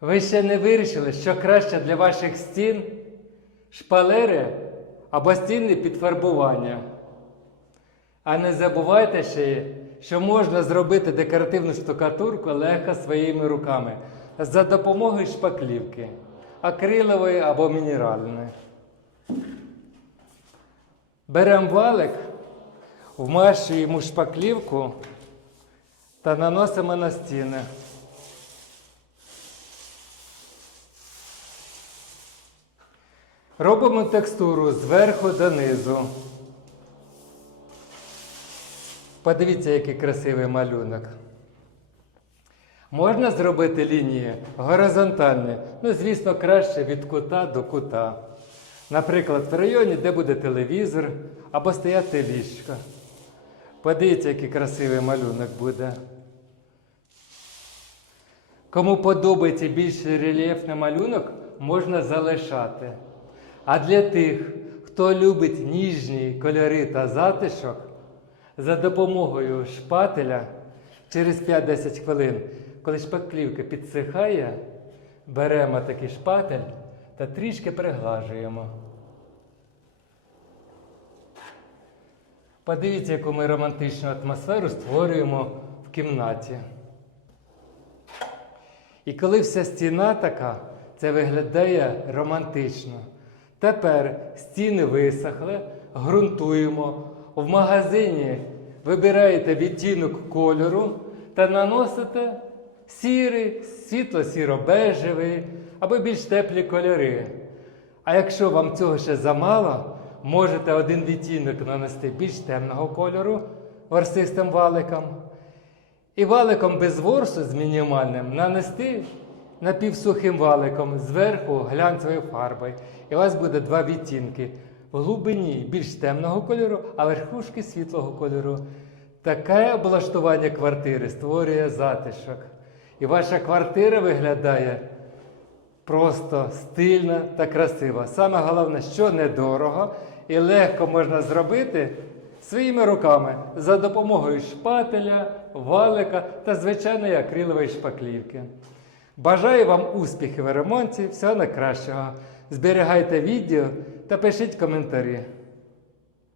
Ви ще не вирішили, що краще для ваших стін шпалери або стіни під фарбування. А не забувайте ще, що можна зробити декоративну штукатурку легко своїми руками за допомогою шпаклівки, акрилової або мінеральної. Беремо валик, вмащуємо шпаклівку та наносимо на стіни. Робимо текстуру зверху донизу. Подивіться, який красивий малюнок. Можна зробити лінії горизонтальні, ну, звісно, краще від кута до кута. Наприклад, в районі, де буде телевізор або стояти ліжко. Подивіться, який красивий малюнок буде. Кому подобається більш рельєфний малюнок, можна залишати. А для тих, хто любить ніжні кольори та затишок, за допомогою шпателя через 5-10 хвилин, коли шпаклівка підсихає, беремо такий шпатель та трішки приглажуємо. Подивіться, яку ми романтичну атмосферу створюємо в кімнаті. І коли вся стіна така, це виглядає романтично. Тепер стіни висохли, ґрунтуємо. В магазині вибираєте відтінок кольору та наносите сірий, світло-сіро-бежевий або більш теплі кольори. А якщо вам цього ще замало, можете один відтінок нанести більш темного кольору ворсистим валиком. І валиком без ворсу з мінімальним нанести напівсухим валиком зверху глянцевою фарбою. І у вас буде два відтінки. В глибині більш темного кольору, а верхушки світлого кольору. Таке облаштування квартири створює затишок. І ваша квартира виглядає просто стильно та красиво. Саме головне, що недорого і легко можна зробити своїми руками за допомогою шпателя, валика та звичайної акрилової шпаклівки. Бажаю вам успіхів у ремонті, всього найкращого. Зберігайте відео та пишіть коментарі.